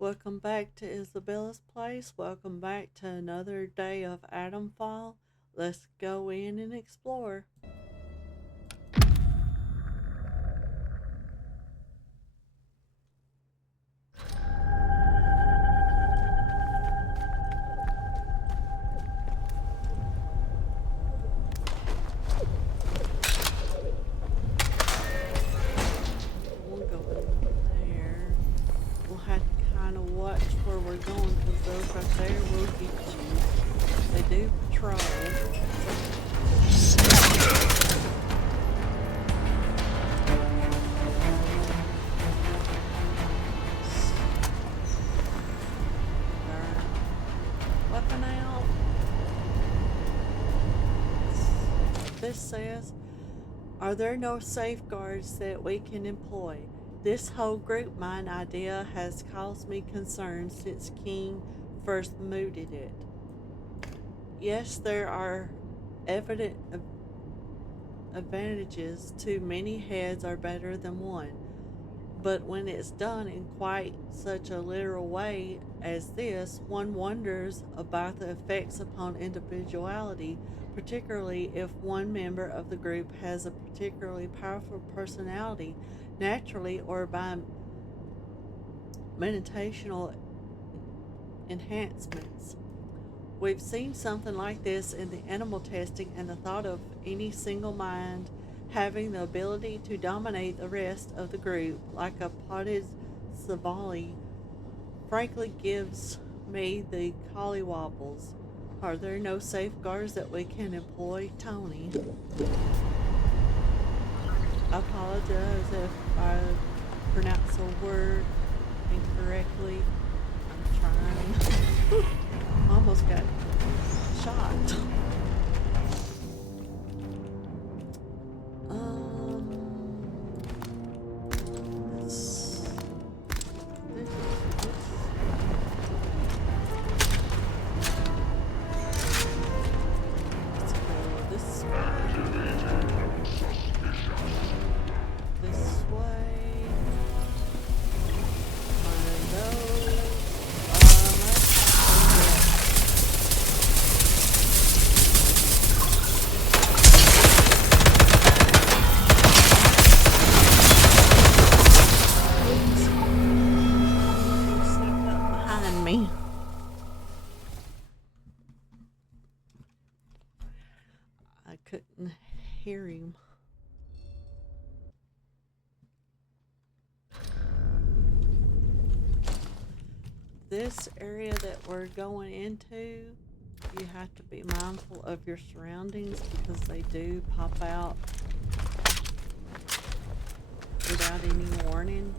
Welcome back to Isabella's Place. Welcome back to another day of Atomfall. Let's go in and explore. We'll go in there. We'll have to kind of watch where we're going because those right there will get you. They do patrol. Weapon out. This says, are there no safeguards that we can employ? This whole group mine idea has caused me concern since King first mooted it. Yes, there are evident advantages to many heads are better than one, but when it's done in quite such a literal way as this, one wonders about the effects upon individuality, particularly if one member of the group has a particularly powerful personality, naturally or by meditational enhancements. We've seen something like this in the animal testing, and the thought of any single mind having the ability to dominate the rest of the group like a potted savali frankly gives me the collywobbles. Are there no safeguards that we can employ, Tony? I apologize if I pronounce a word incorrectly. I'm trying. Almost got shot. This, this, let's go this way. This way. Find those. Sneak up behind me. I couldn't hear him. This area that we're going into, you have to be mindful of your surroundings because they do pop out without any warning.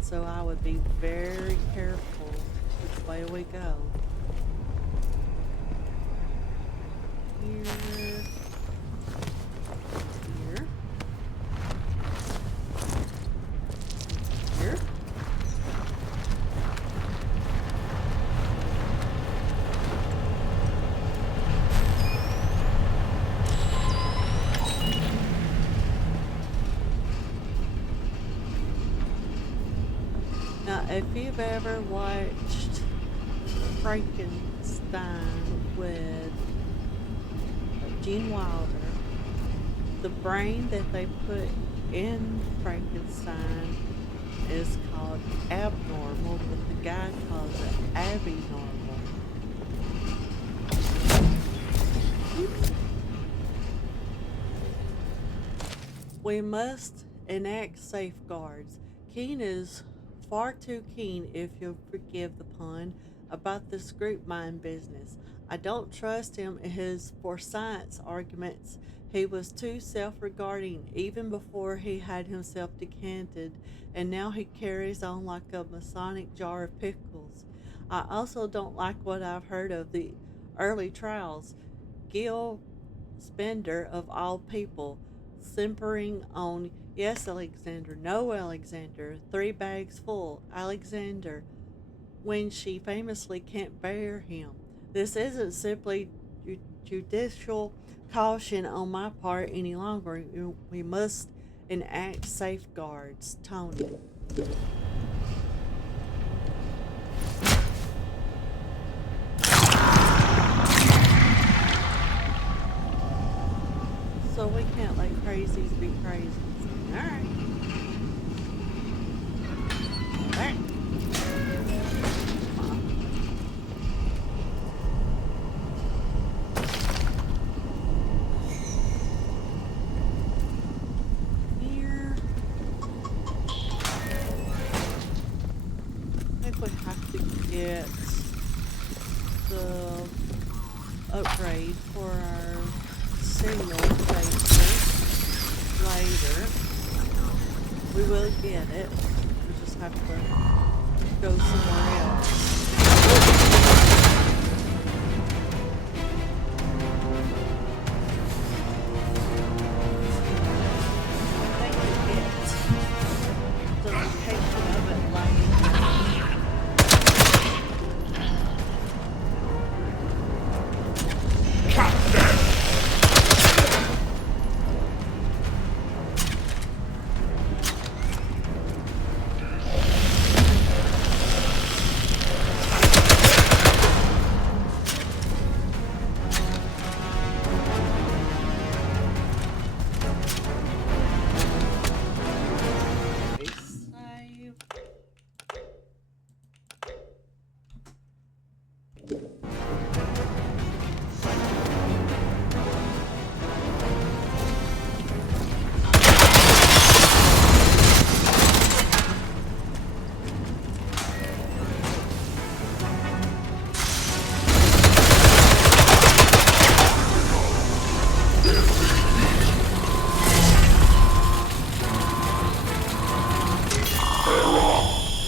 So I would be very careful which way we go. Here. Here. Here. Now, if you've ever watched Frankenstein with Gene Wilder, the brain that they put in Frankenstein is called abnormal, but the guy calls it abnormal. Oops. We must enact safeguards. Keen is far too keen, if you'll forgive the pun, about this group mind business. I don't trust him in his for science arguments. He was too self regarding even before he had himself decanted, and now he carries on like a Masonic jar of pickles. I also don't like what I've heard of the early trials. Gil Spender, of all people, simpering on, yes, Alexander, no, Alexander, 3 bags full, Alexander, when she famously can't bear him. This isn't simply judicial caution on my part any longer. We must enact safeguards, Tony. to be crazy. Alright. Alright. Here. I think we have to get the upgrade for our signal basis later. We will get it. We just have to go somewhere else. I think we get the location of it later. Save.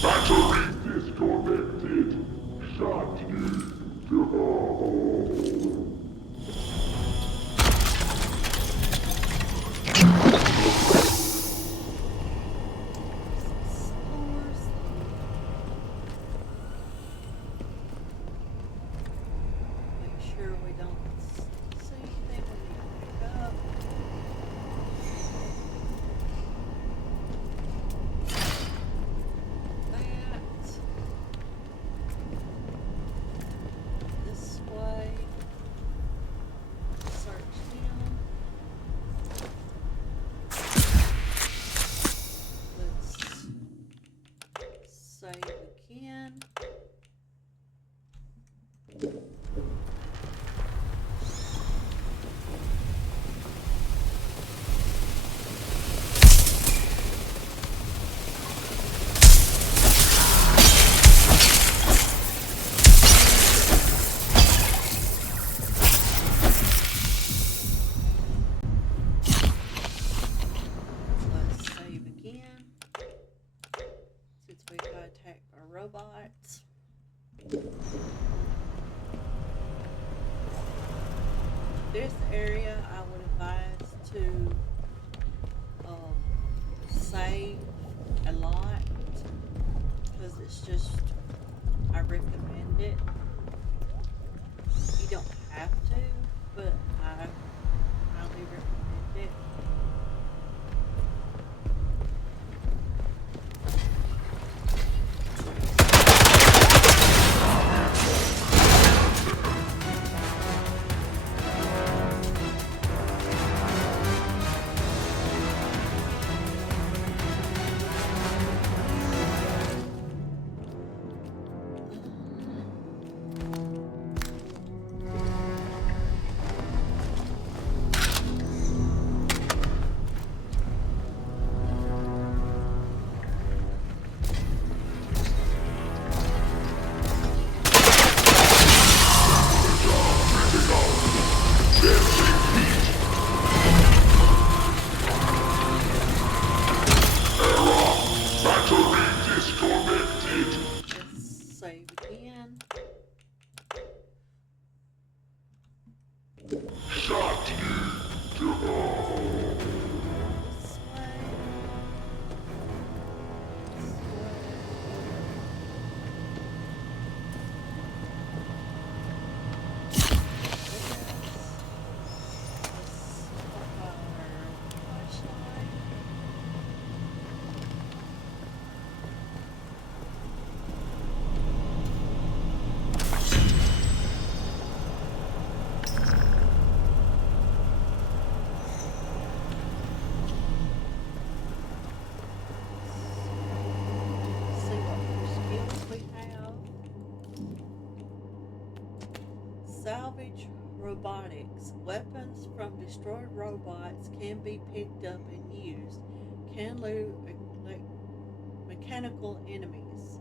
Battery disconnected. Shut you down. Make sure we don't see anything we need to pick up. This way. Search him. Let's save again. Let's save again. Since we got attacked by robots. This area I would advise to save a lot because it's just, I recommend it. You don't have to, but I highly recommend it. salvage robotics. Weapons from destroyed robots can be picked up and used. Can loot mechanical enemies.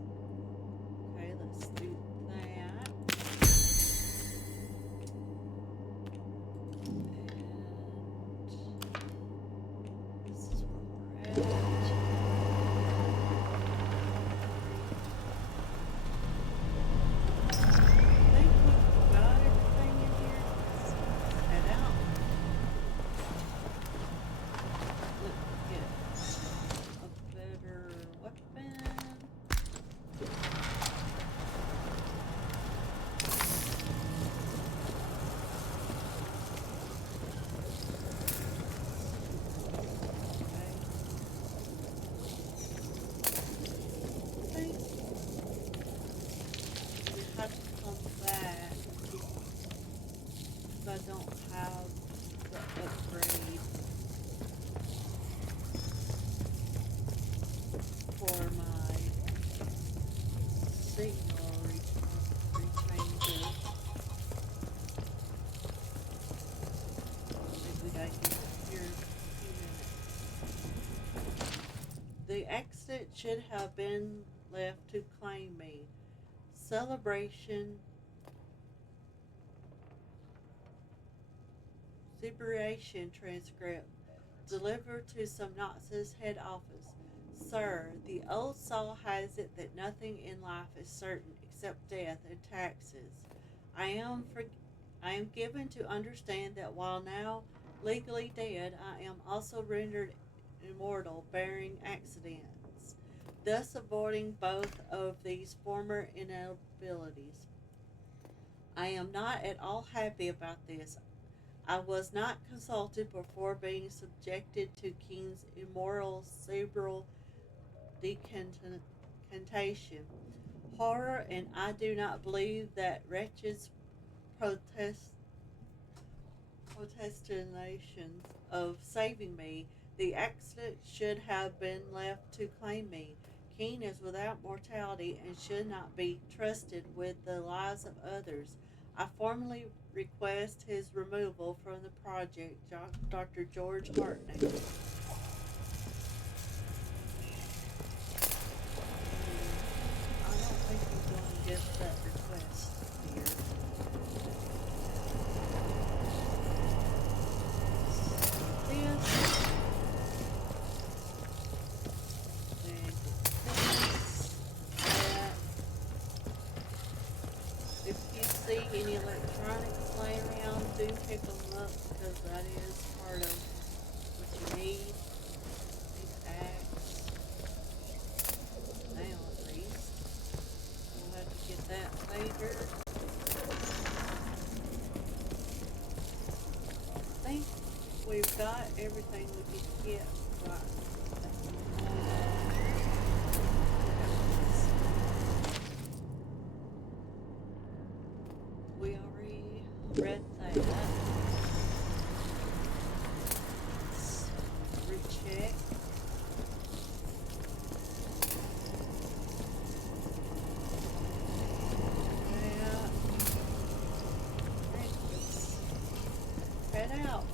Okay, let's do that. And this is where we're at. I think we've got everything in here. Let's head out. Let's get a better weapon. Okay. I think we have to come back because I don't have the upgrade for my signal rechanger. Maybe we gotta get here in a few minutes. The exit should have been left to claim me. Celebration Liberation transcript delivered to Subnox's head office. Sir, the old saw has it that nothing in life is certain except death and taxes. I am for, I am given to understand that while now legally dead, I am also rendered immortal, bearing accidents, thus avoiding both of these former inabilities. I am not at all happy about this. I was not consulted before being subjected to King's immoral cerebral decantation. Horror, and I do not believe that wretched protest protestations of saving me. The accident should have been left to claim me. Keen is without mortality and should not be trusted with the lives of others. I formally request his removal from the project, Dr. George Hartnett. I don't think he's going to get that request here. This and this, that. If you see any electronics laying around, do pick them up because that is part of what you need. These axe now at least. We'll have to get that later. I think we've got everything we can get right. We already read that. Let's recheck. Yeah. Alright, let's head out.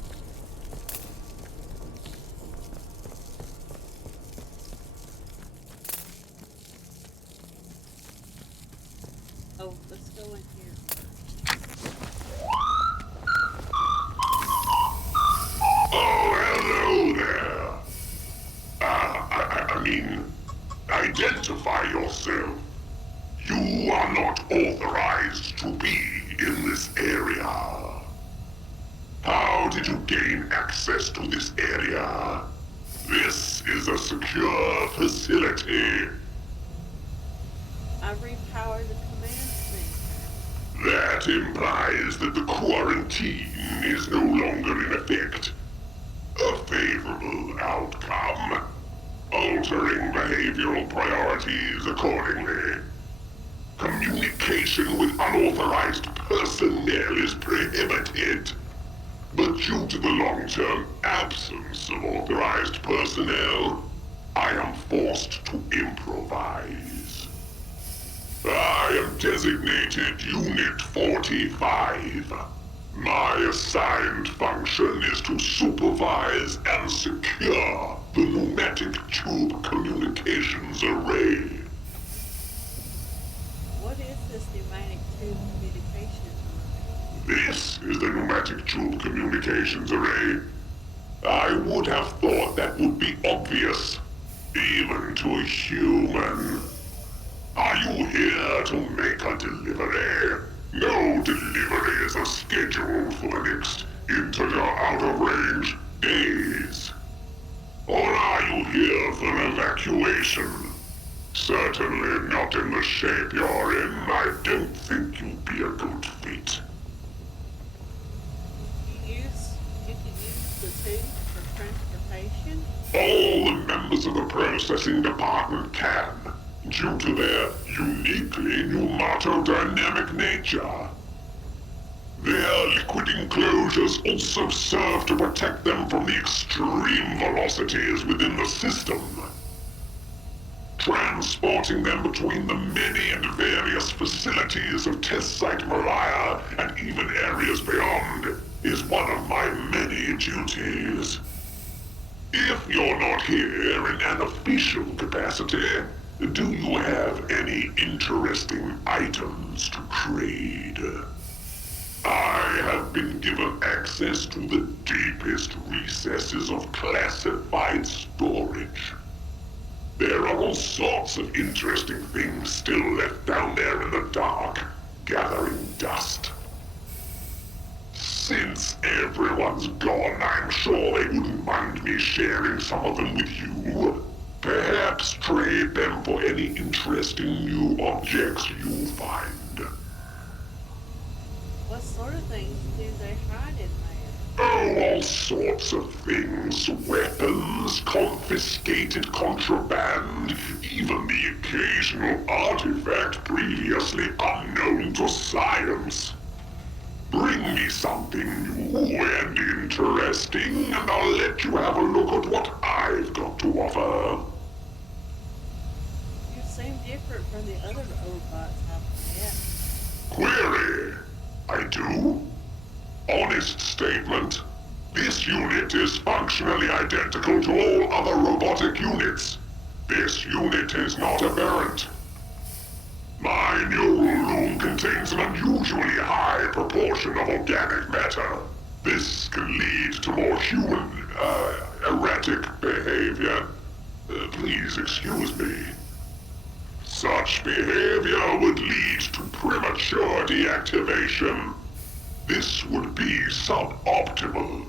Oh, let's go in here. Oh, hello there. I mean, identify yourself. You are not authorized to be in this area. How did you gain access to this area? This is a secure facility. I repowered the command center. That implies that the quarantine is no longer in effect. A favorable outcome. Altering behavioral priorities accordingly. Communication with unauthorized personnel is prohibited. But due to the long-term absence of authorized personnel, I am forced to improvise. I am designated Unit 45. My assigned function is to supervise and secure the pneumatic tube communications array. What is this pneumatic tube communication array? This is the pneumatic tube communications array. I would have thought that would be obvious, even to a human. Are you here to make a delivery? No deliveries are scheduled for the next inter or out of range days. Or are you here for evacuation? Certainly not in the shape you're in. I don't think you'd be a good fit. You can use the tube for transportation? All the members of the processing department can, due to their uniquely pneumatodynamic nature. Their liquid enclosures also serve to protect them from the extreme velocities within the system. Transporting them between the many and various facilities of Test Site Moriah and even areas beyond is one of my many duties. If you're not here in an official capacity, do you have any interesting items to trade? I have been given access to the deepest recesses of classified storage. There are all sorts of interesting things still left down there in the dark, gathering dust. Since everyone's gone, I'm sure they wouldn't mind me sharing some of them with you. Perhaps trade them for any interesting new objects you find. What sort of things do they hide in there? Oh, all sorts of things. Weapons, confiscated contraband, even the occasional artifact previously unknown to science. Bring me something new and interesting, and I'll let you have a look at what I've got to offer. You seem different from the other robots I've met. Query. I do? Honest statement. This unit is functionally identical to all other robotic units. This unit is not aberrant. My neural loom contains an unusually high proportion of organic matter. This can lead to more human, erratic behavior. Please excuse me. Such behavior would lead to premature deactivation. This would be suboptimal.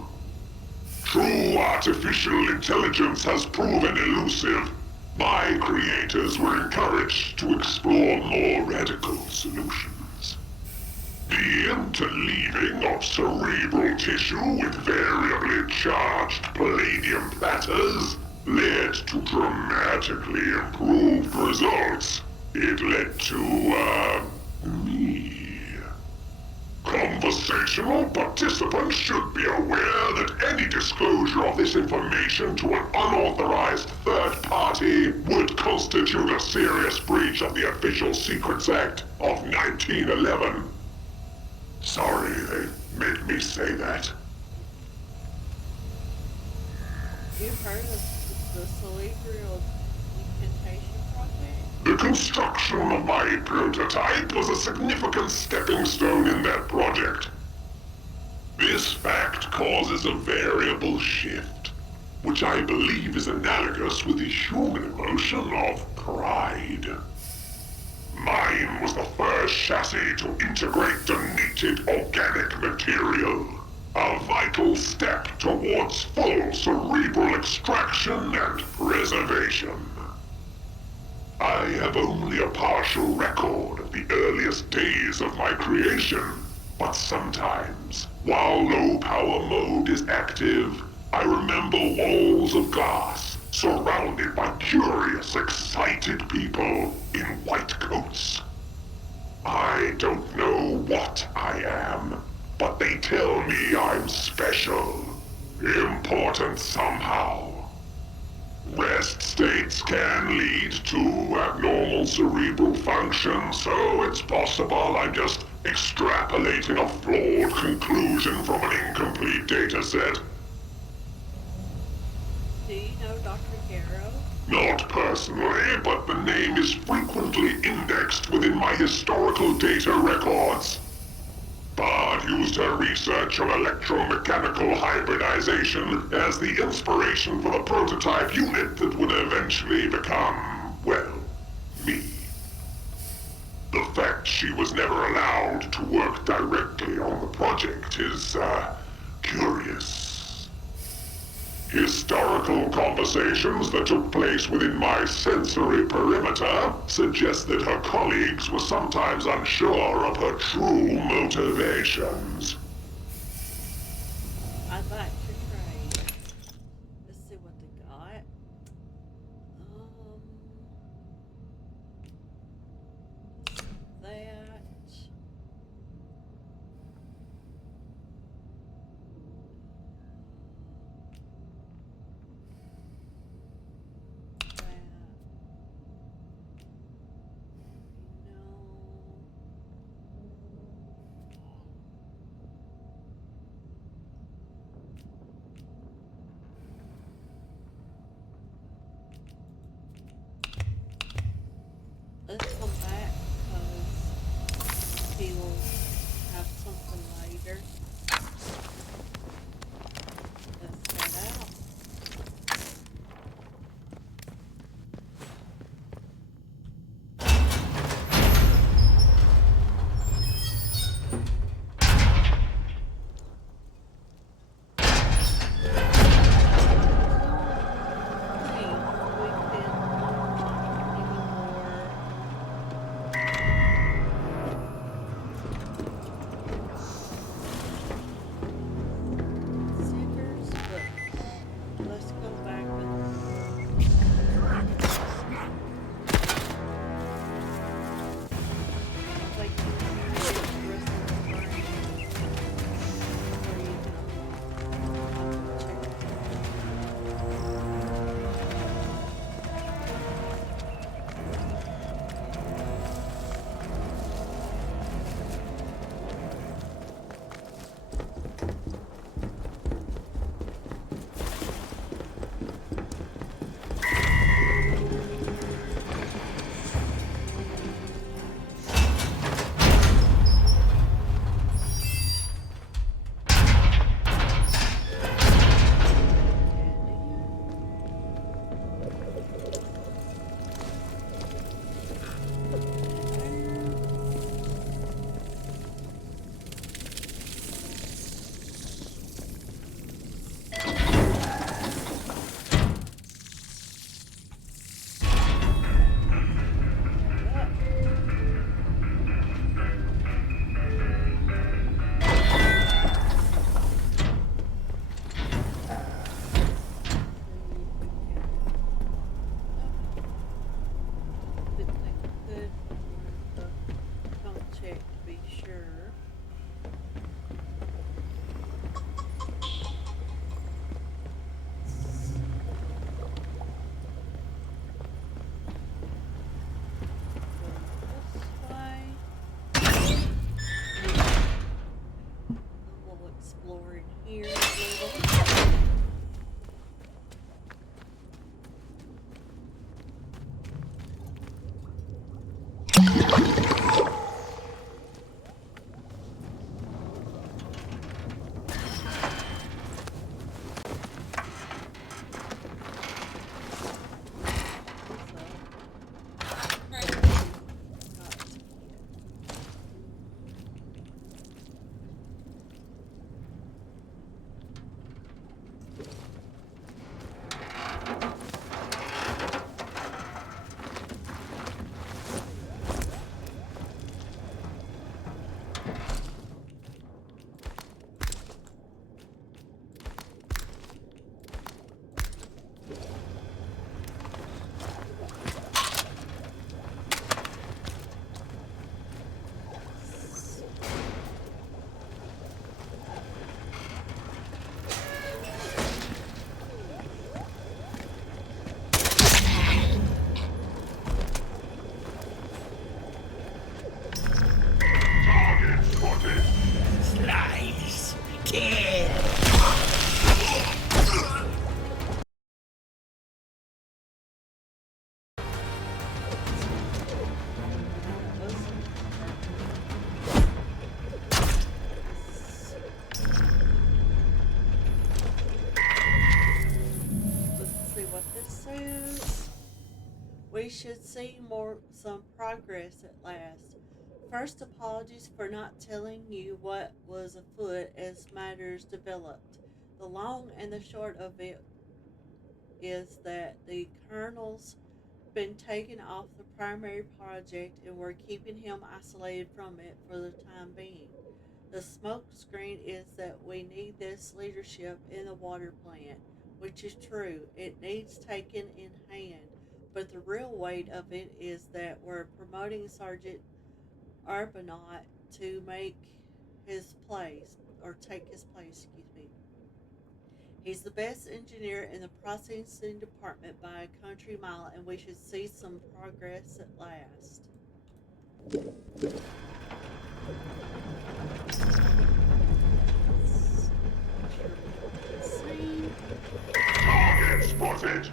True artificial intelligence has proven elusive. My creators were encouraged to explore more radical solutions. The interleaving of cerebral tissue with variably charged palladium platters led to dramatically improved results. It led to, me. Conversational participants should be aware that any disclosure of this information to an unauthorized third party would constitute a serious breach of the Official Secrets Act of 1911. Sorry they made me say that. You've heard of the cerebral decantation project? The construction of my prototype was a significant stepping stone in that project. This fact causes a variable shift, which I believe is analogous with the human emotion of pride. Mine was the first chassis to integrate donated organic material, a vital step towards full cerebral extraction and preservation. I have only a partial record of the earliest days of my creation, but sometimes, while low power mode is active, I remember walls of glass surrounded by curious, excited people in white coats. I don't know what I am, but they tell me I'm special, important somehow. Rest states can lead to abnormal cerebral function, so it's possible I'm just extrapolating a flawed conclusion from an incomplete data set. Do you know Dr. Garrow? Not personally, but the name is frequently indexed within my historical data records. Bard used her research on electromechanical hybridization as the inspiration for the prototype unit that would eventually become, well, me. The fact she was never allowed to work directly on the project is, curious. Historical conversations that took place within my sensory perimeter suggest that her colleagues were sometimes unsure of her true motivations. I'd like to trade. Let's see what they got. Um, that. That. No. Let's come back because he'll have something later. Let's head out. See if we can unlock any more stickers, but let's go back and take you through the rest of the brain where you can unlock Didn't think I could. I wanted to come check to be sure. Go this way. And we'll explore in here a little. We should see some progress at last. First, apologies for not telling you what was afoot as matters developed. The long and the short of it is that the Colonel's been taken off the primary project and we're keeping him isolated from it for the time being. The smoke screen is that we need this leadership in the water plant, which is true. It needs taken in hand. But the real weight of it is that we're promoting Sergeant Arbonot to make his place, or take his place, excuse me. He's the best engineer in the processing department by a country mile, and we should see some progress at last. Target spotted.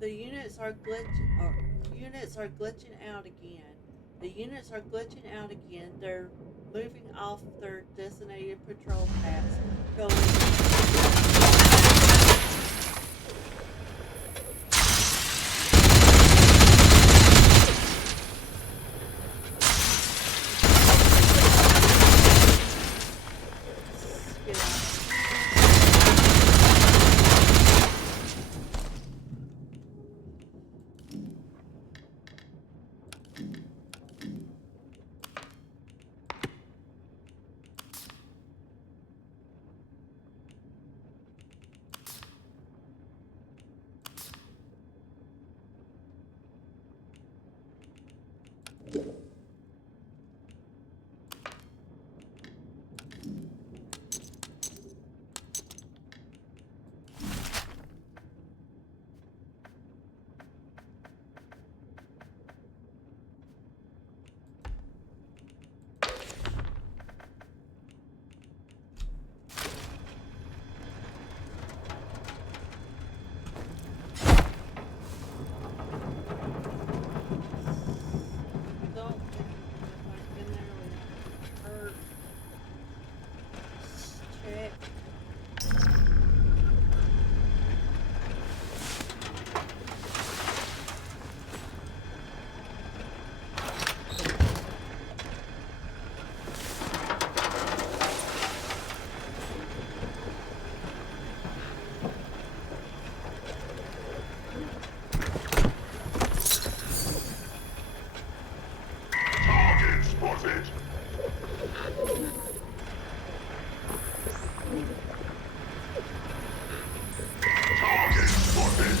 The units are glitching out again. The units are glitching out again. They're moving off their designated patrol paths, going. Get out. Don't if I've been there without hurt. Check. Target spotted. Target spotted.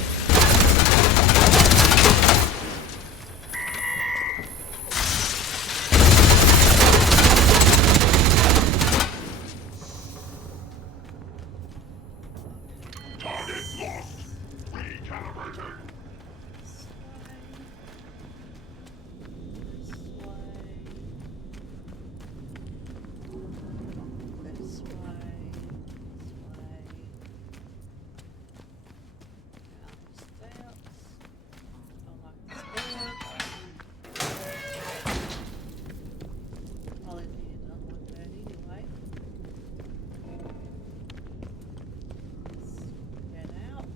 Target lost. Recalibrating. This way. This way. Down steps. Unlock the steps. Probably needed to unlock that anyway. Let's get out.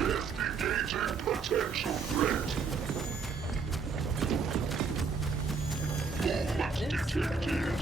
Investigating potential threat. Movement detected.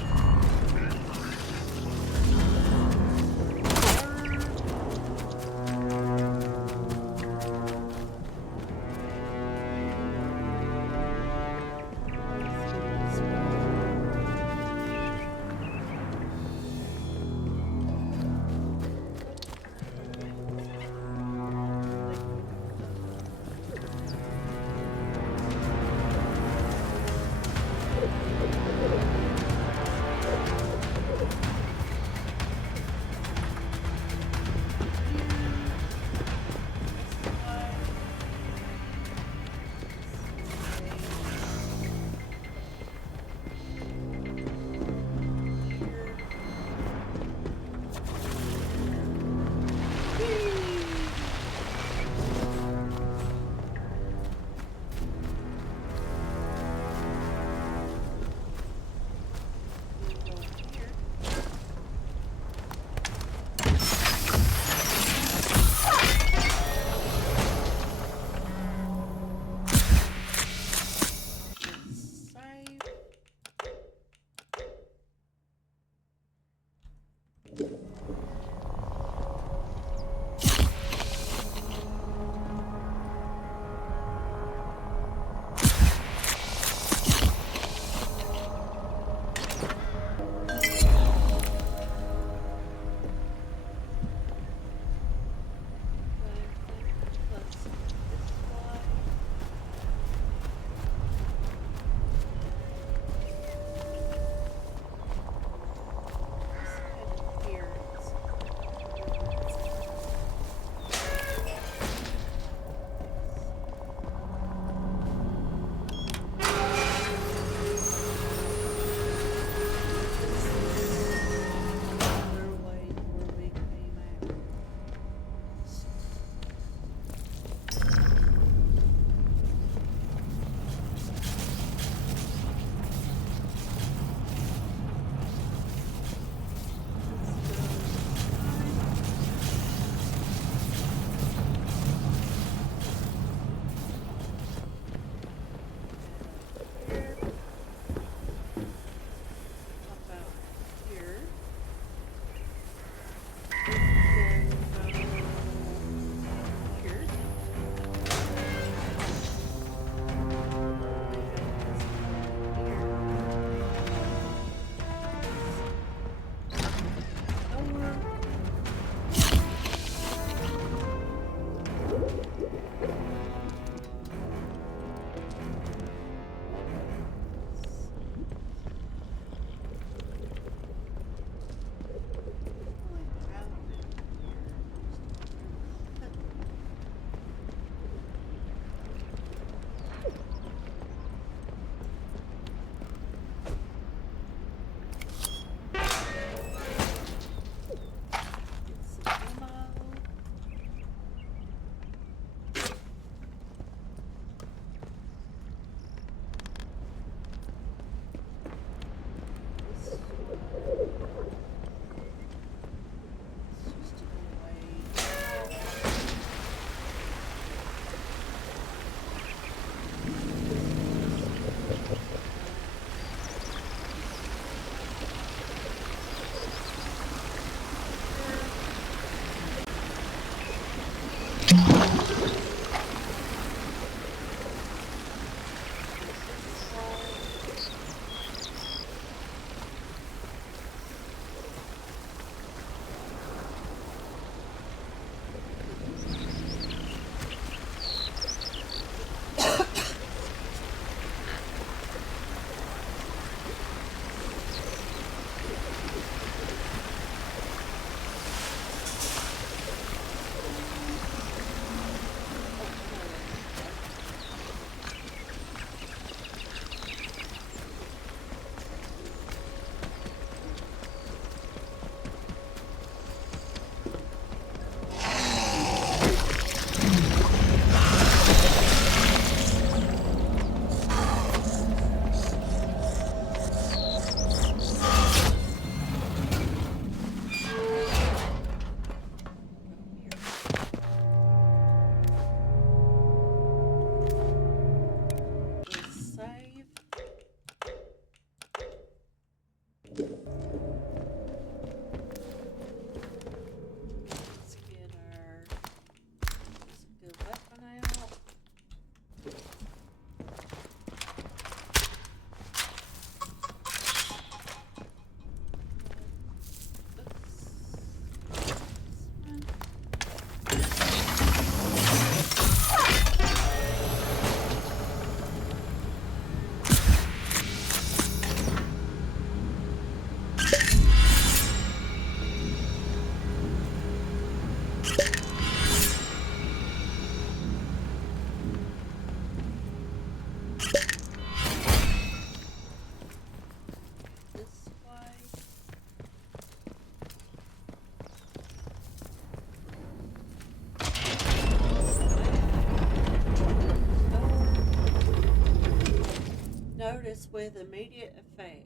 with immediate effect.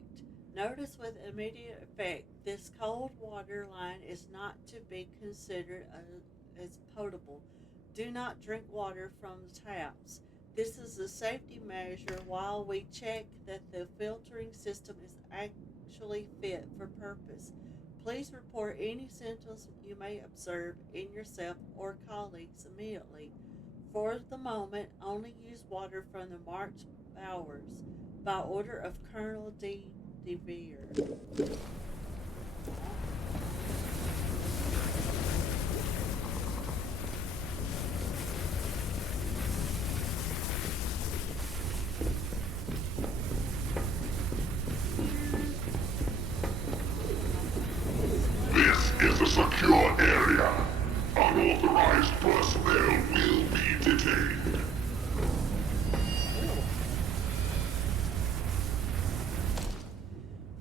Notice with immediate effect, this cold water line is not to be considered as potable. Do not drink water from the taps. This is a safety measure while we check that the filtering system is actually fit for purpose. Please report any symptoms you may observe in yourself or colleagues immediately. For the moment, only use water from the marked bowers by order of Colonel D. DeVere. This is a secure area. Unauthorized personnel will be detained.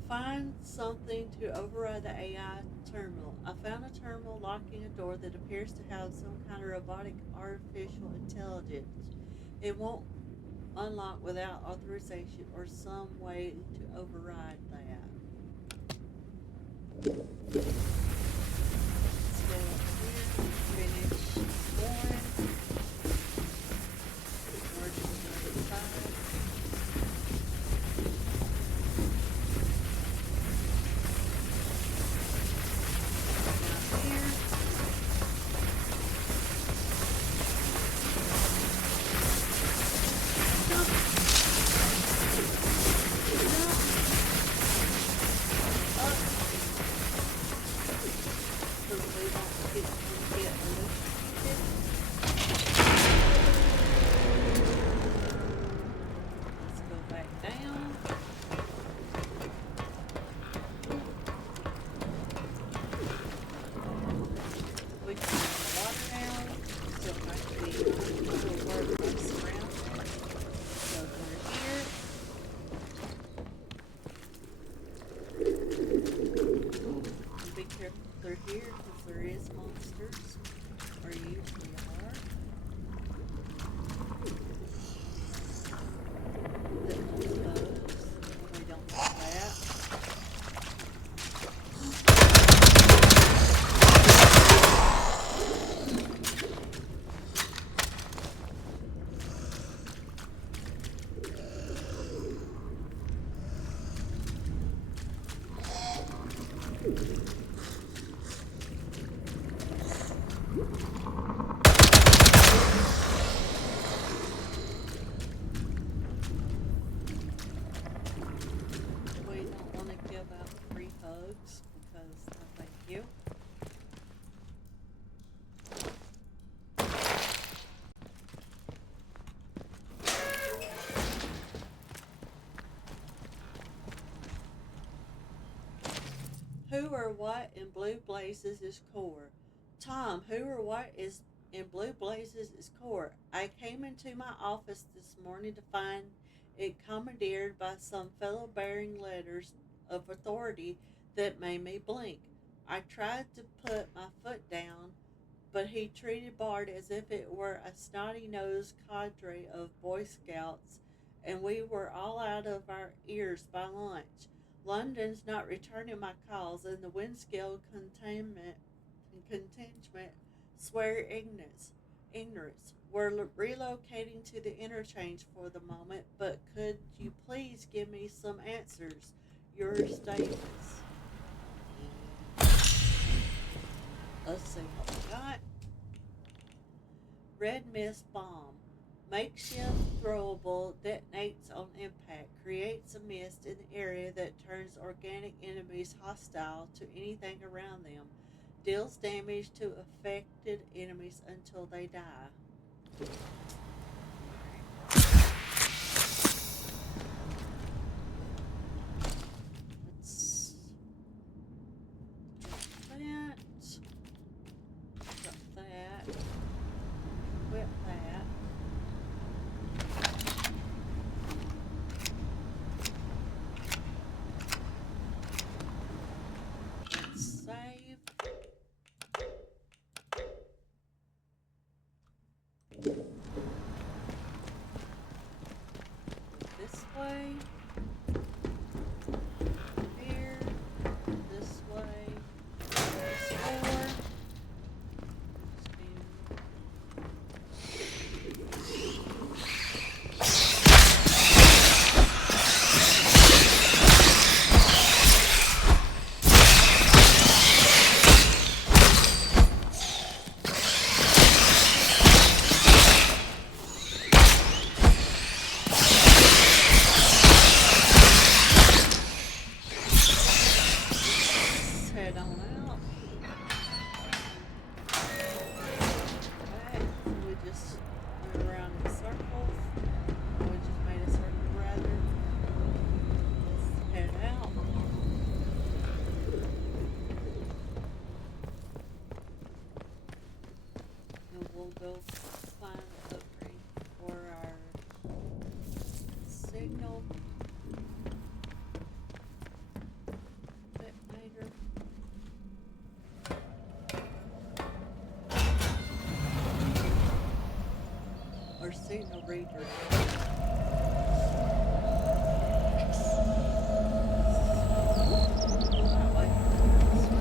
Find something to override the AI terminal. I found a terminal locking a door that appears to have some kind of robotic artificial intelligence. It won't unlock without authorization or some way to override that. Let's go up here, finish one, merge to the other side. Down here. Jump. Up. So we don't get electrocuted. Let's go back down. We can turn the water down. Still have to be mindful of our surroundings. Go through here. And be careful through here because there is monsters, or usually are. That will expose. We don't want that. We don't want to give out free hugs because no thank you. Who or what in blue blazes is core? Tom, who or what is in blue blazes is core? I came into my office this morning to find it commandeered by some fellow bearing letters of authority that made me blink. I tried to put my foot down, but he treated Bart as if it were a snotty nosed cadre of Boy Scouts, and we were all out of our ears by lunch. London's not returning my calls, and the Windscale contingent swear ignorance. We're relocating to the interchange for the moment, but could you please give me some answers? Your statements. Let's see what we got. Red mist bomb. Makeshift throwable detonates on impact. Creates a mist in the area that turns organic enemies hostile to anything around them. Deals damage to affected enemies until they die. Let's drop that. Whip that. Let's save. head on out. Alright, so we just went around in circles. We just made a circle rather. Let's head out. And we'll go find the ring for our signal detonator. Or signal reader. That way. Scrolling.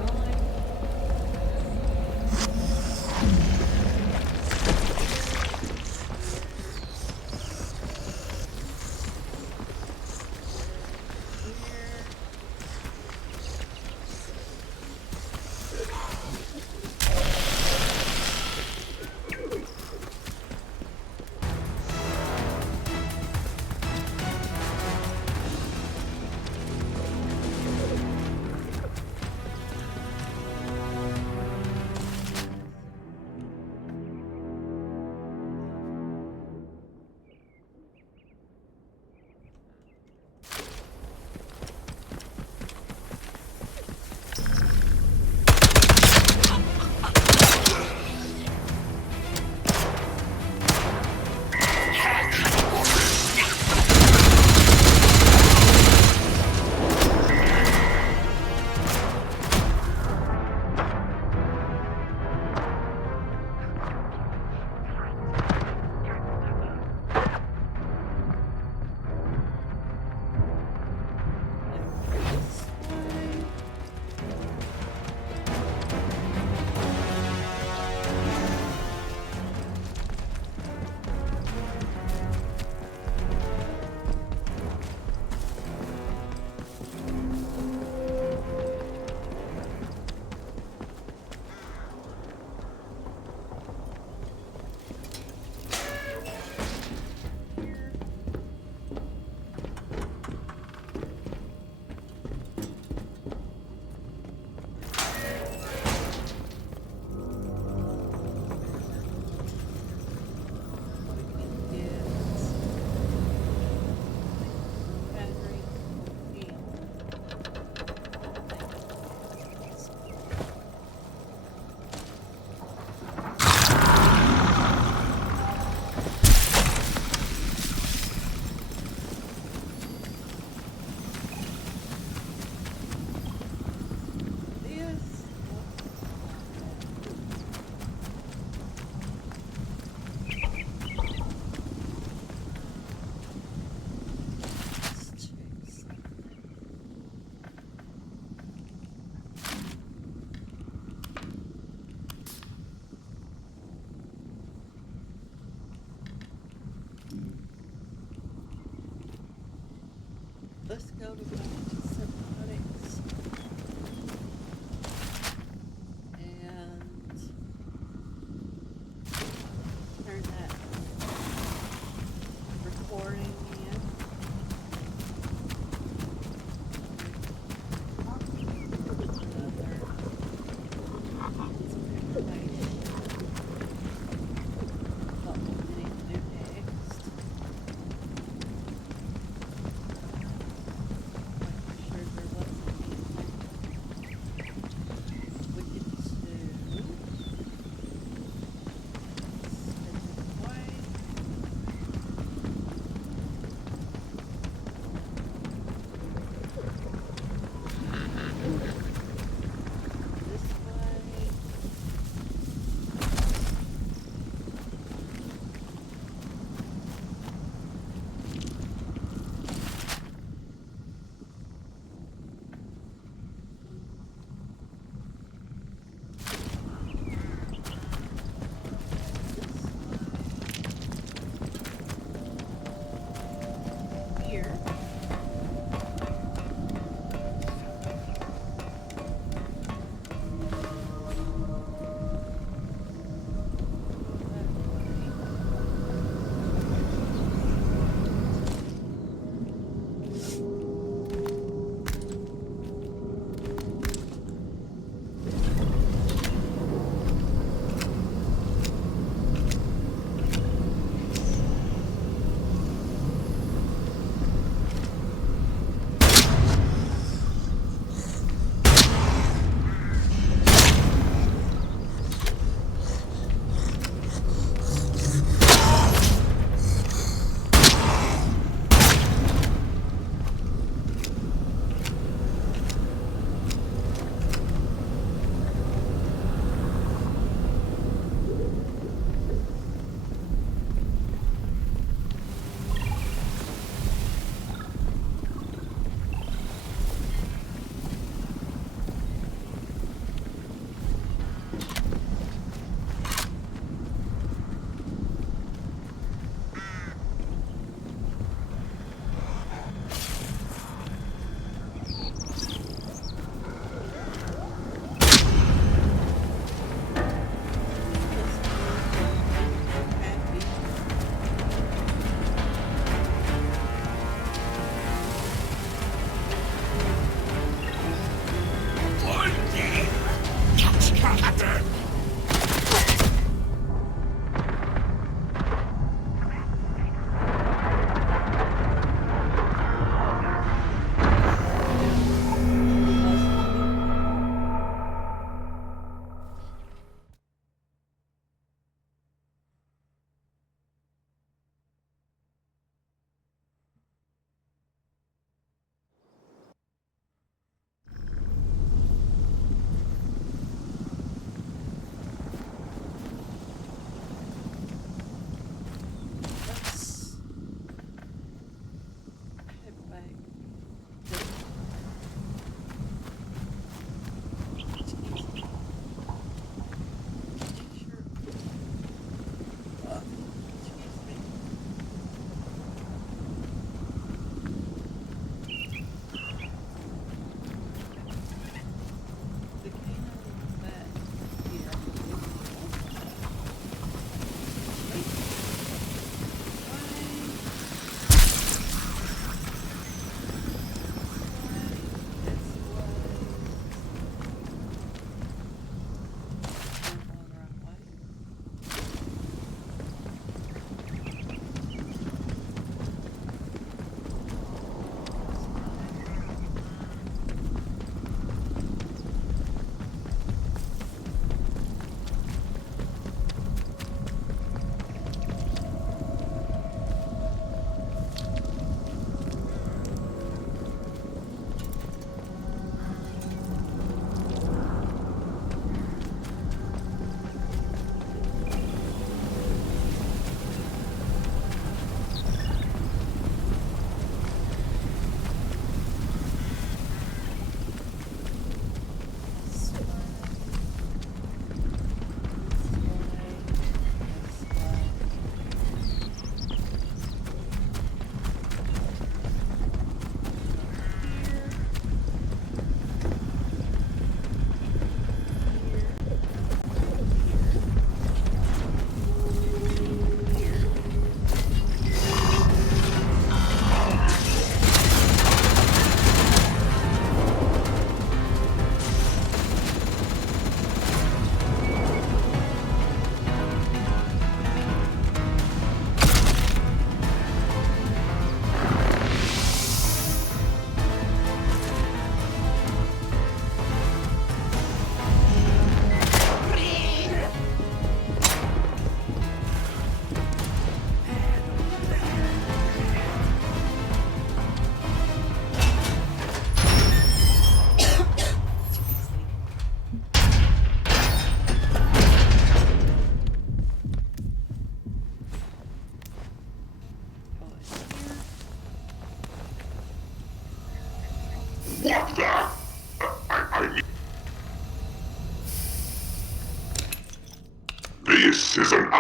Let's go to synthetics and turn that recording in. What we need to do next.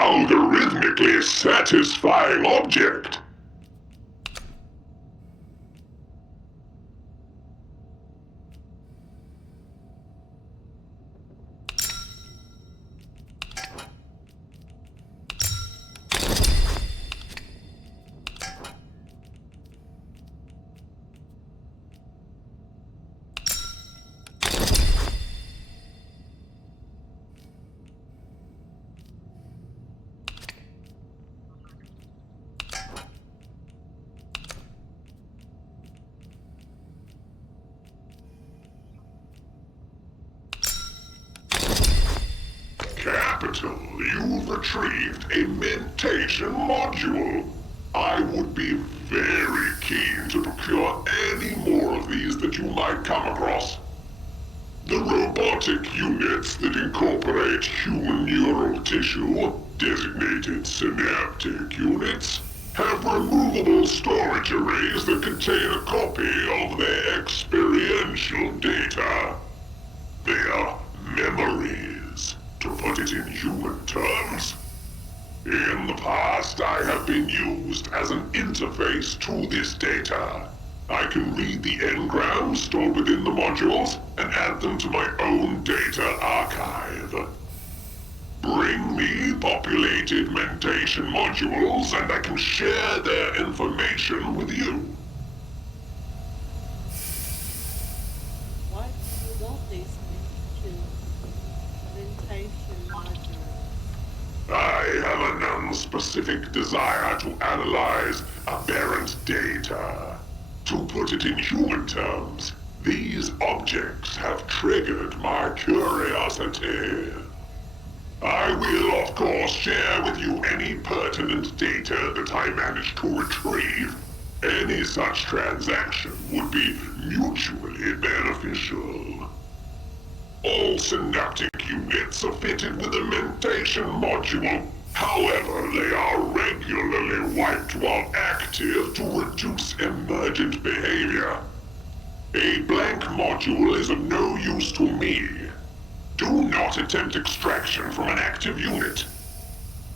algorithmically satisfying object. Capital, you've retrieved a mentation module. I would be very keen to procure any more of these that you might come across. The robotic units that incorporate human neural tissue, designated synaptic units, have removable storage arrays that contain a copy of their experiential data. Their memories, to put it in human terms. In the past, I have been used as an interface to this data. I can read the engrams stored within the modules and add them to my own data archive. Bring me populated mentation modules and I can share their information with you. Why do you want these mentation modules? I have a non-specific desire to analyze aberrant data. To put it in human terms, these objects have triggered my curiosity. I will, of course, share with you any pertinent data that I manage to retrieve. Any such transaction would be mutually beneficial. All synaptic units are fitted with a mentation module. However, they are regularly wiped while active to reduce emergent behavior. A blank module is of no use to me. Do not attempt extraction from an active unit.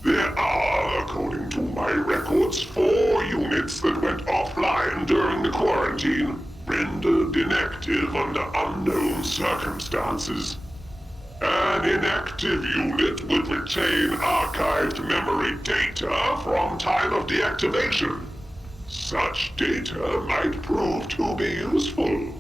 There are, according to my records, 4 units that went offline during the quarantine, rendered inactive under unknown circumstances. An inactive unit would retain archived memory data from time of deactivation. Such data might prove to be useful.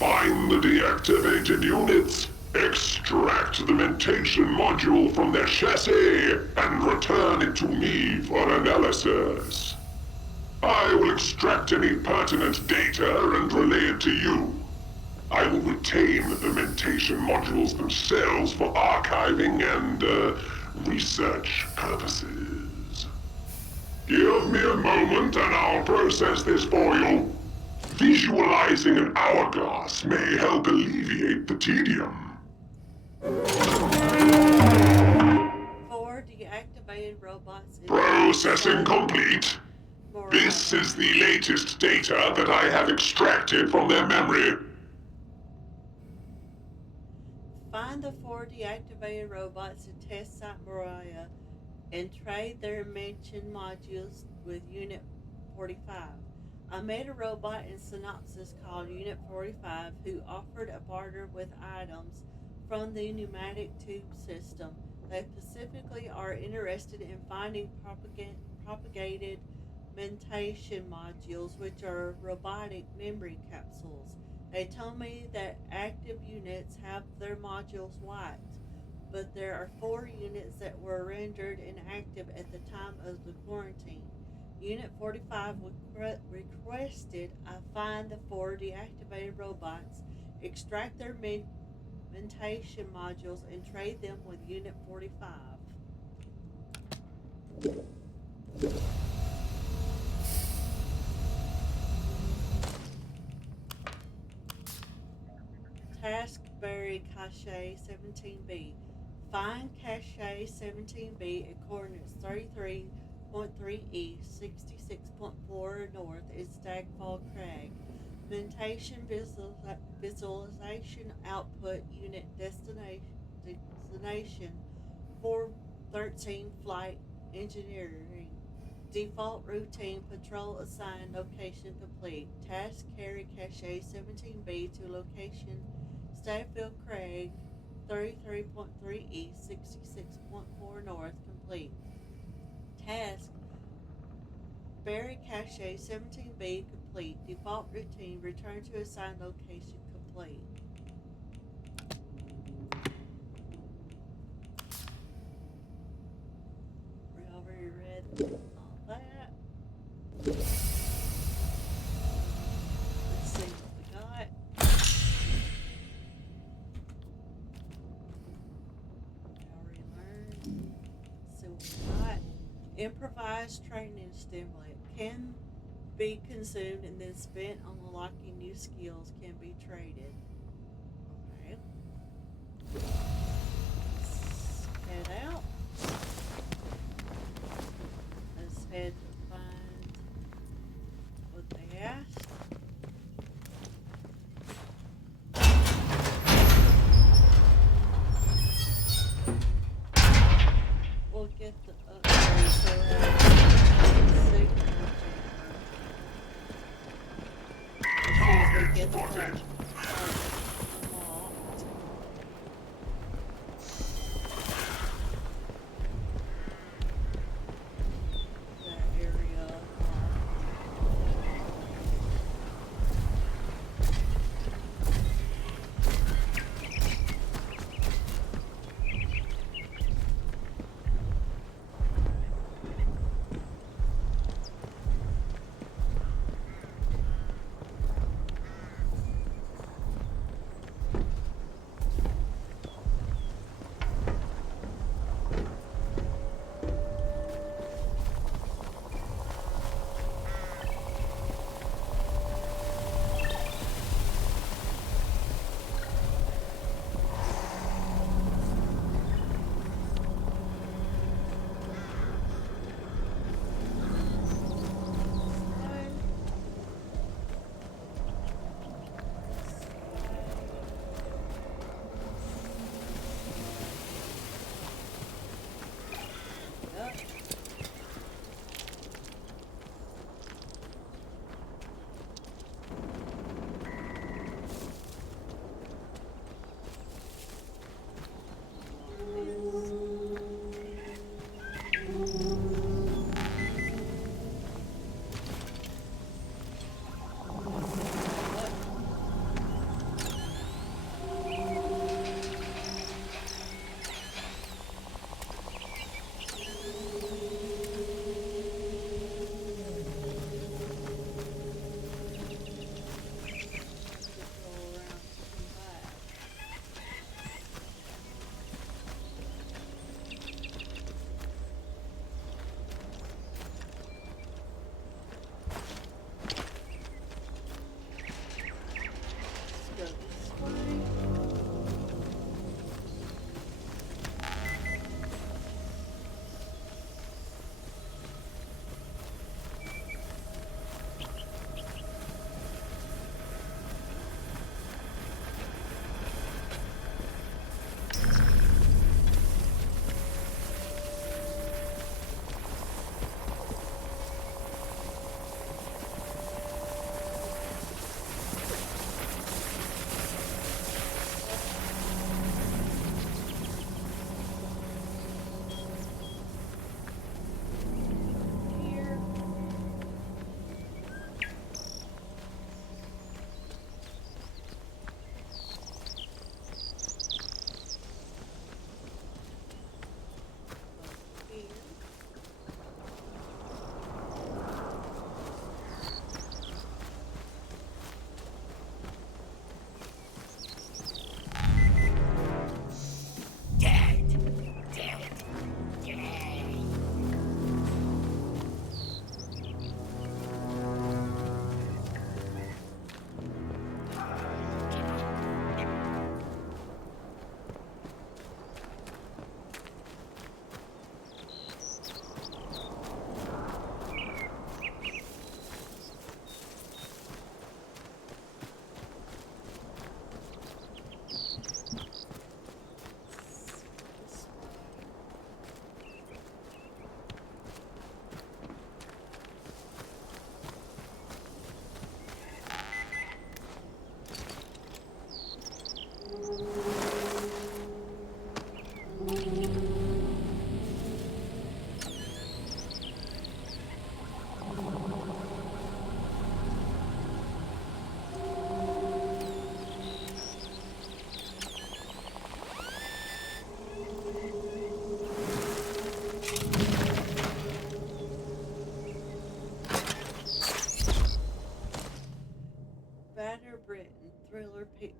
Find the deactivated units, extract the mentation module from their chassis, and return it to me for analysis. I will extract any pertinent data and relay it to you. I will retain the mentation modules themselves for archiving and, research purposes. Give me a moment and I'll process this for you. Visualizing an hourglass may help alleviate the tedium. 4 deactivated robots. Processing complete. Moriah. This is the latest data that I have extracted from their memory. Find the 4 deactivated robots at test site Moriah and trade their mentioned modules with Unit 45. I made a robot in Synopsis called Unit 45 who offered a barter with items from the pneumatic tube system. They specifically are interested in finding propagated mentation modules, which are robotic memory capsules. They told me that active units have their modules wiped, but there are 4 units that were rendered inactive at the time of the quarantine. Unit 45 requested I find the 4 deactivated robots, extract their mentation modules, and trade them with Unit 45. Task Berry Cache 17B. Find Cache 17B at coordinates 33.3 east, 66.4 north in Stagfall Crag. Mentation visualization output unit destination 4 13 Flight Engineering. Default routine patrol assigned location complete. Task carry cache 17B to location Stanfield Craig 33.3 East 66.4 North complete. Task Barry Cache 17B complete. Default routine return to assigned location complete. We already read all that. Let's see what we got. We already learned. Let's see what we got. Improvised training stimulant can be consumed and then spent on unlocking new skills can be traded. Okay. Let's head out. Let's head to find what they asked. We'll get the upgrade for that signal chamber. Let's see if we get that.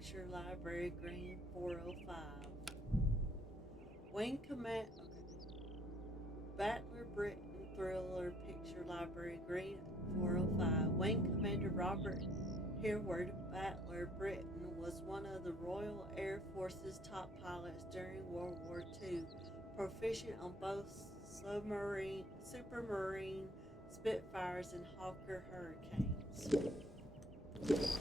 Picture Library Green 405. Wayne Command. Okay. Battler Britain Thriller Picture Library Green 405. Wayne Commander Robert Hereward Battler Britain was one of the Royal Air Force's top pilots during World War II, proficient on both Supermarine Spitfires and Hawker Hurricanes. Okay.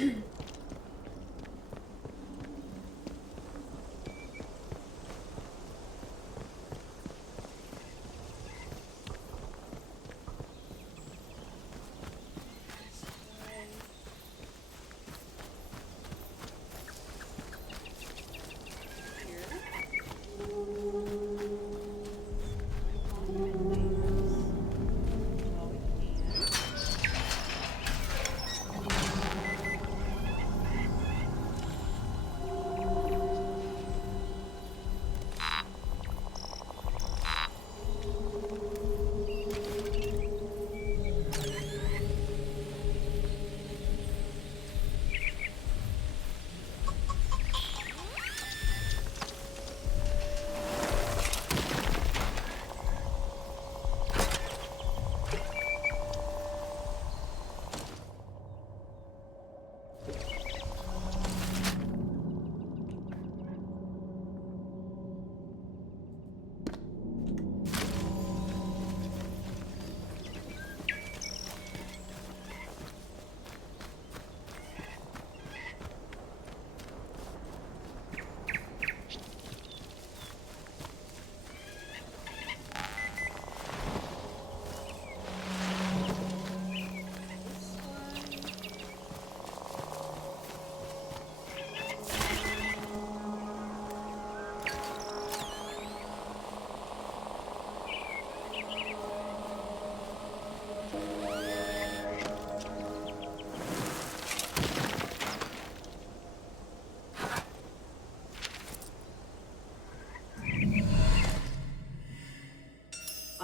This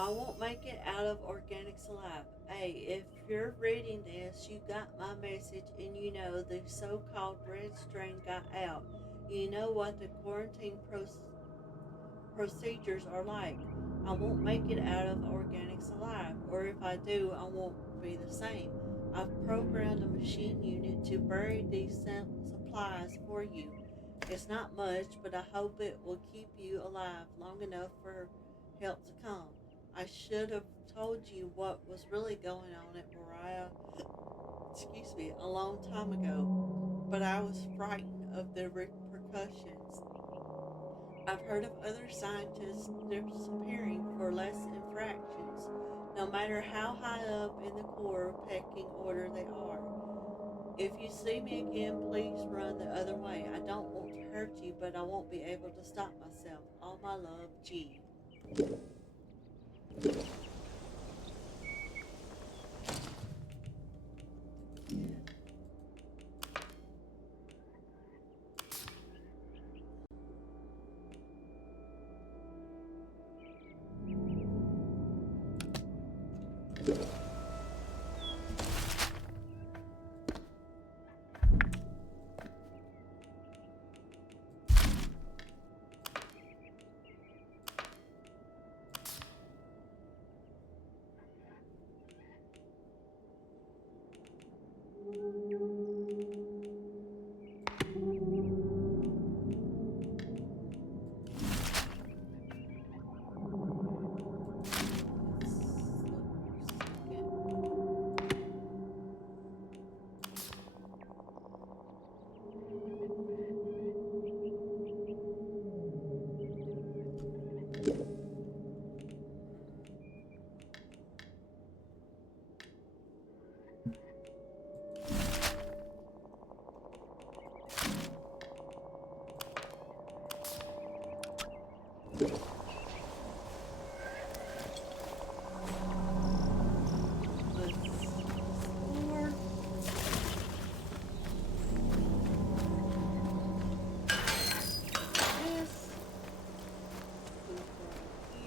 I won't make it out of organics alive. Hey, if you're reading this, you got my message and you know the so called red strain got out. You know what the procedures are like. I won't make it out of organics alive, or if I do, I won't be the same. I've programmed a machine unit to bury these supplies for you. It's not much, but I hope it will keep you alive long enough for help to come. I should have told you what was really going on at Moriah, excuse me, a long time ago, but I was frightened of the repercussions. I've heard of other scientists disappearing for less infractions, no matter how high up in the Corps pecking order they are. If you see me again, please run the other way. I don't want to hurt you, but I won't be able to stop myself. All my love, G.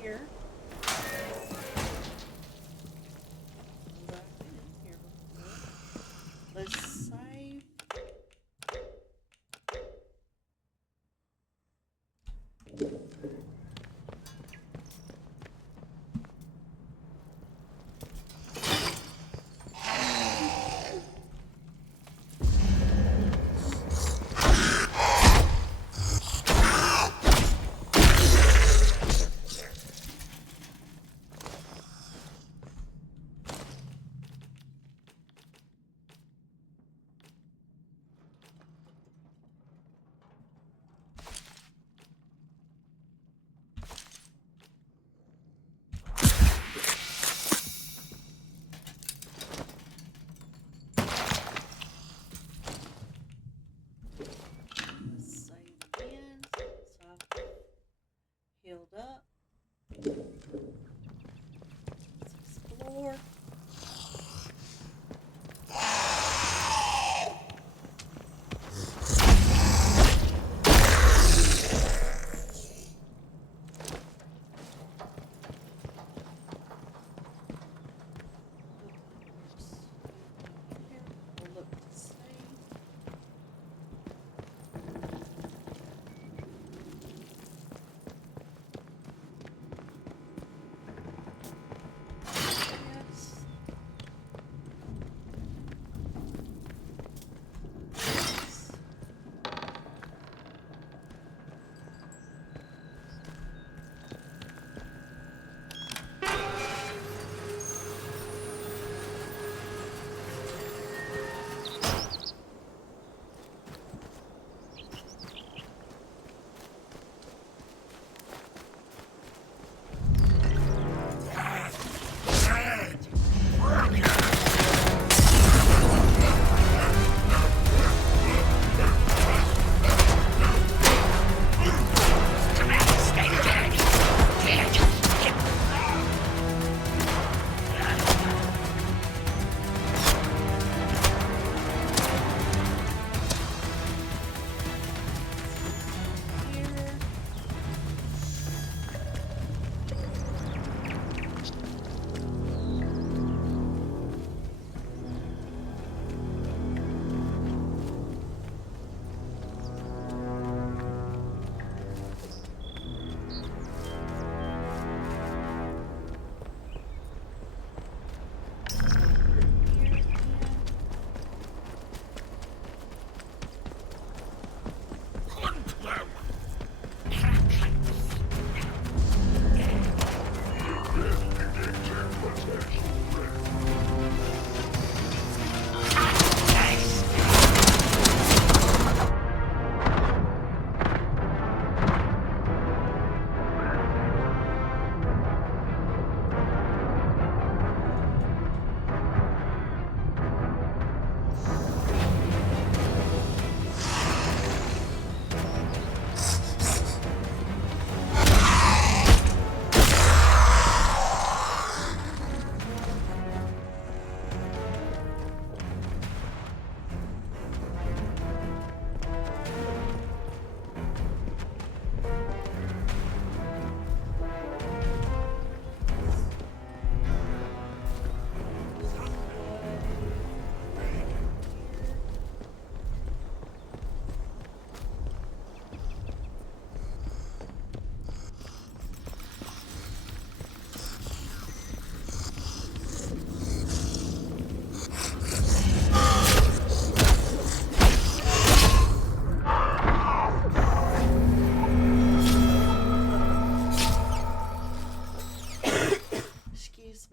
Here. Let's save.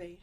see.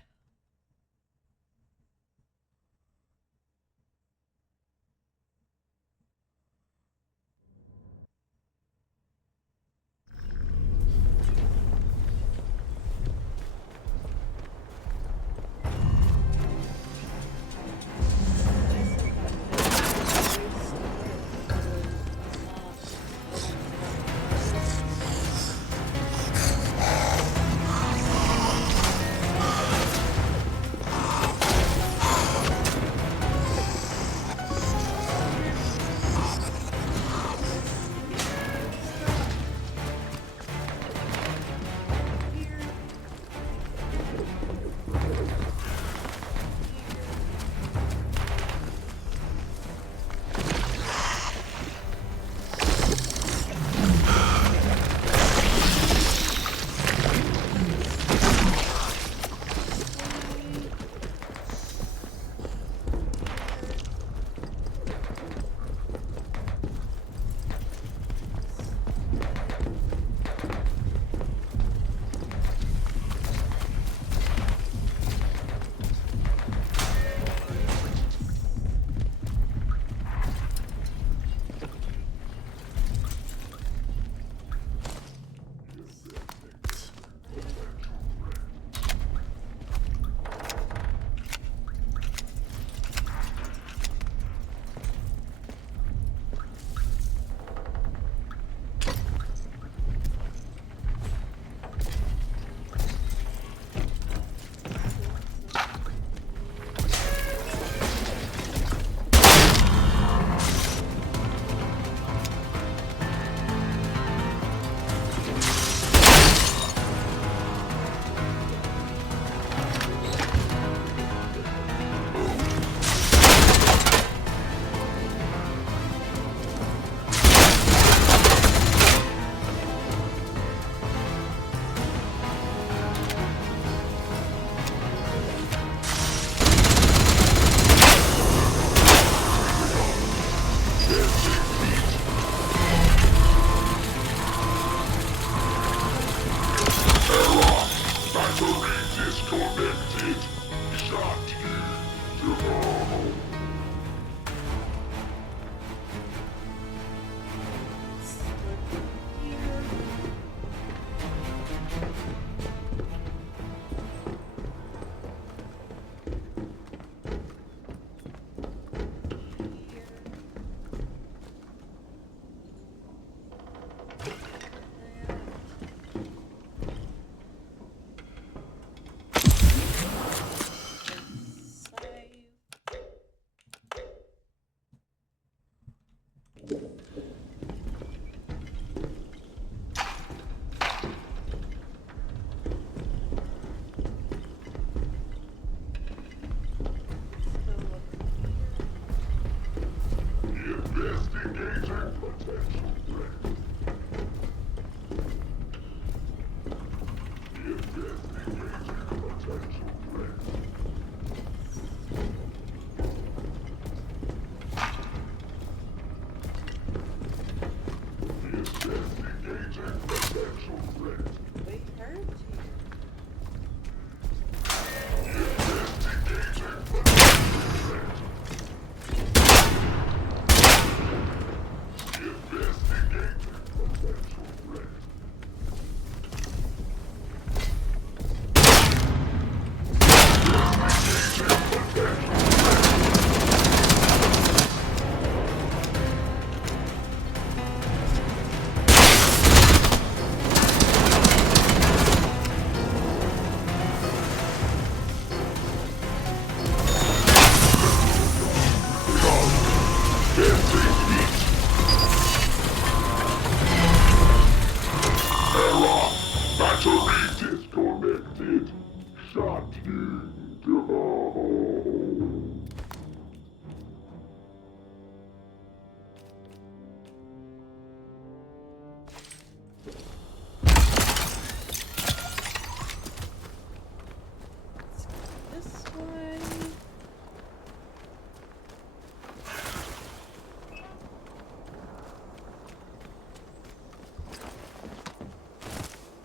This way.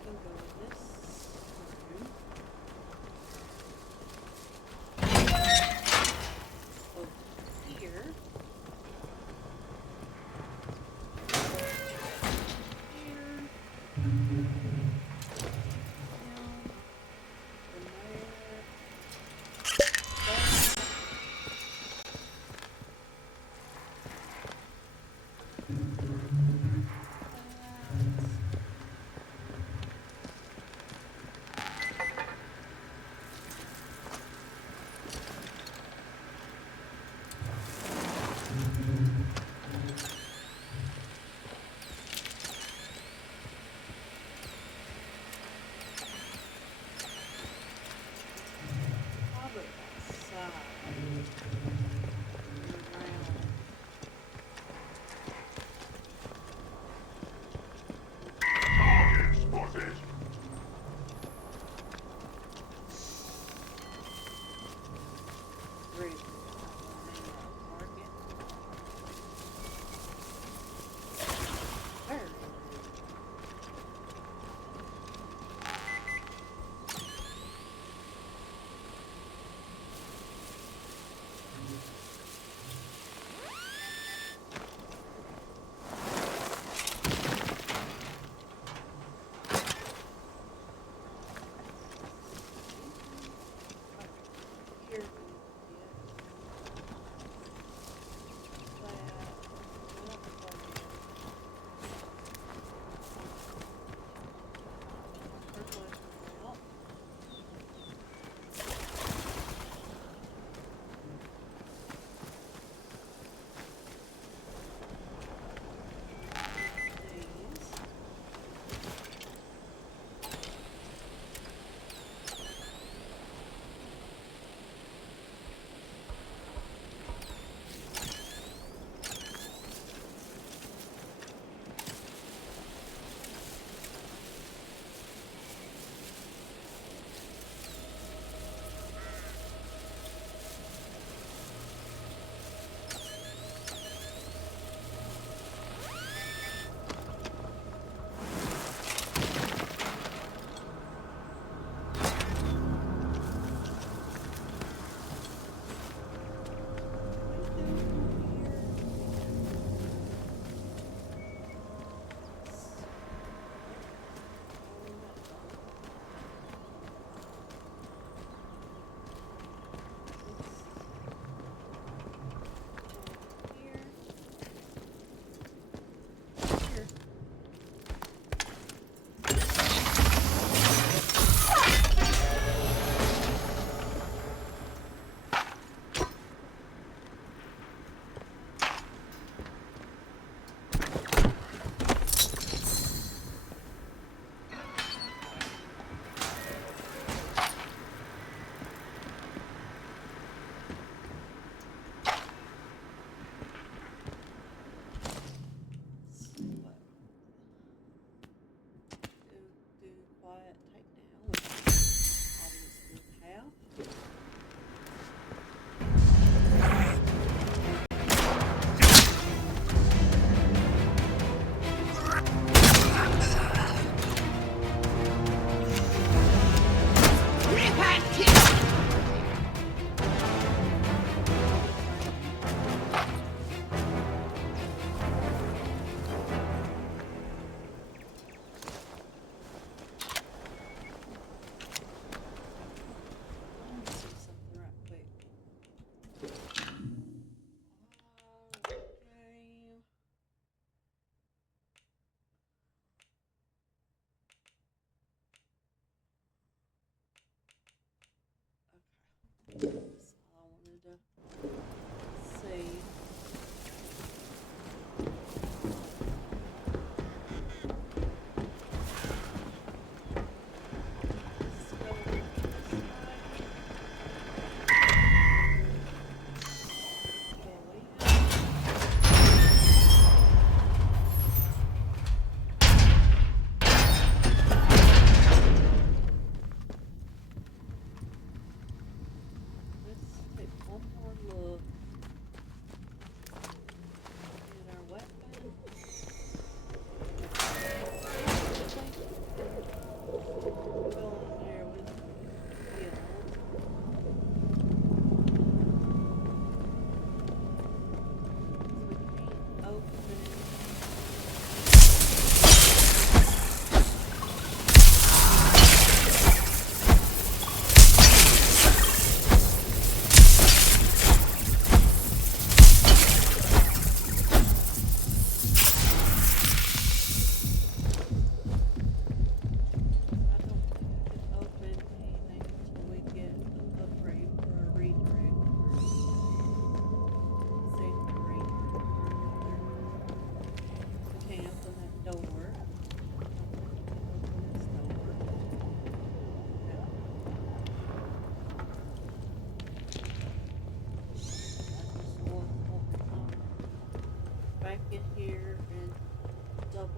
Can go this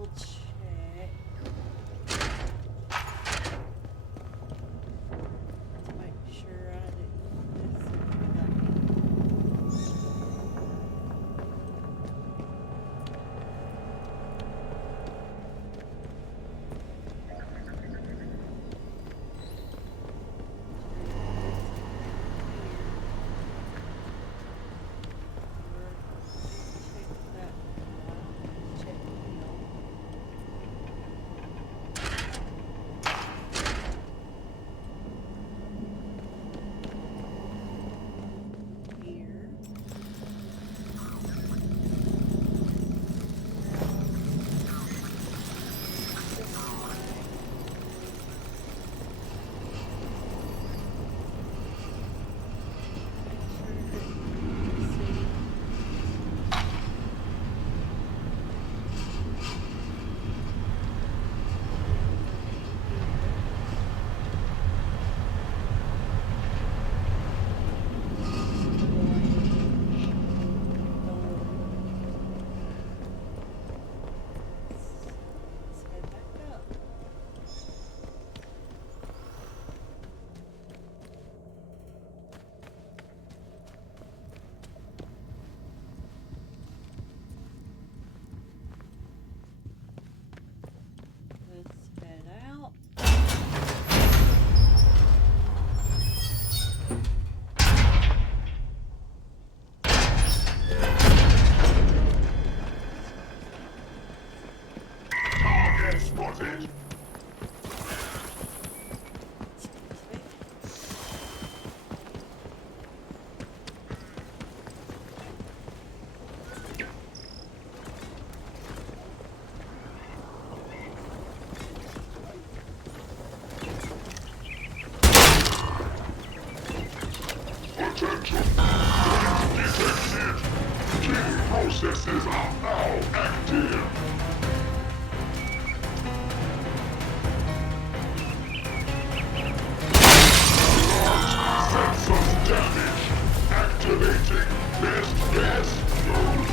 double check to make sure I didn't miss anything. Let's head out. Target spotted. Potential. Detected. Key processes are now active. Sensors damage. Activating. Best guess. Mode.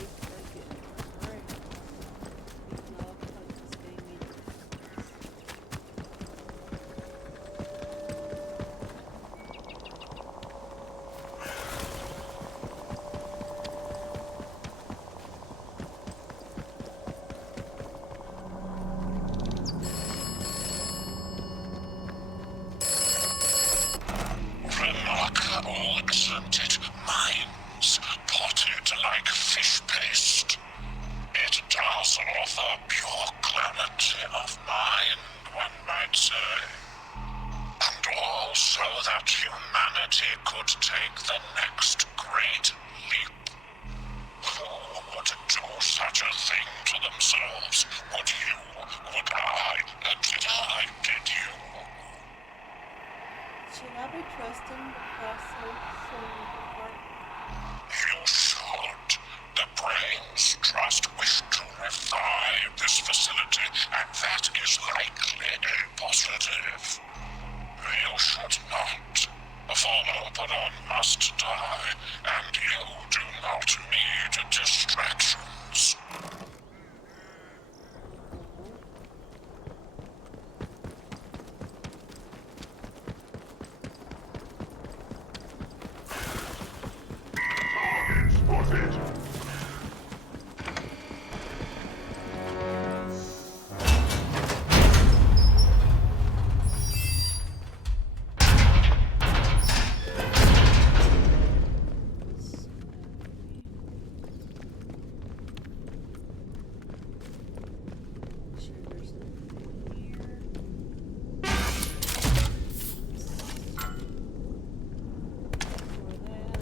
break it for free. Even though I've played this game many times. Remarkable, isn't it? Minds potted like fish paste. It does offer pure clarity of mind, one might say. And all so that humanity could take the next great leap. Who would do such a thing to themselves? Would you? Would I? Did you? Should I be trusting the processing department? You should. The brains trust wish to revive this facility, and that is likely a positive. You should not. For Operon must die, and you do not need distractions. Spotted. Sure there's nothing here. For that.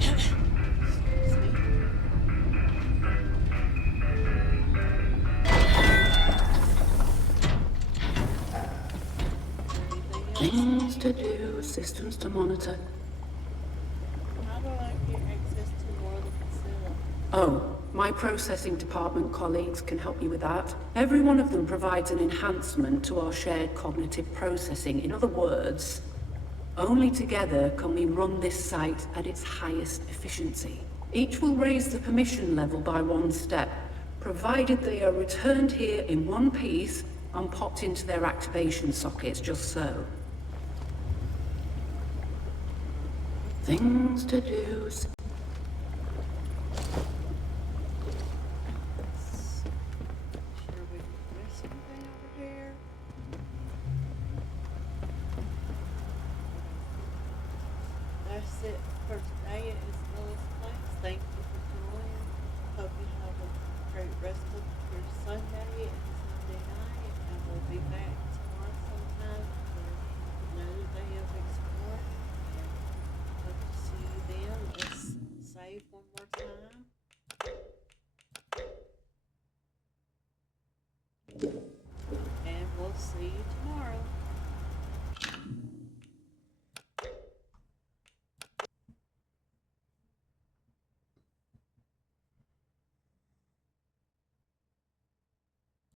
Excuse me. Anything else? Things to do, systems to monitor. How do I get access to more of the facility? Oh, my processing department colleagues can help you with that. Every one of them provides an enhancement to our shared cognitive processing. In other words, only together can we run this site at its highest efficiency. Each will raise the permission level by one step, provided they are returned here in one piece and popped into their activation sockets, just so. Things to do. Sure we didn't miss anything over here. That's it for today. It is Lilith Place. Thank you for joining. Hope you have a great rest of your Sunday and Sunday night. And we'll be back tomorrow sometime for another day of exploring.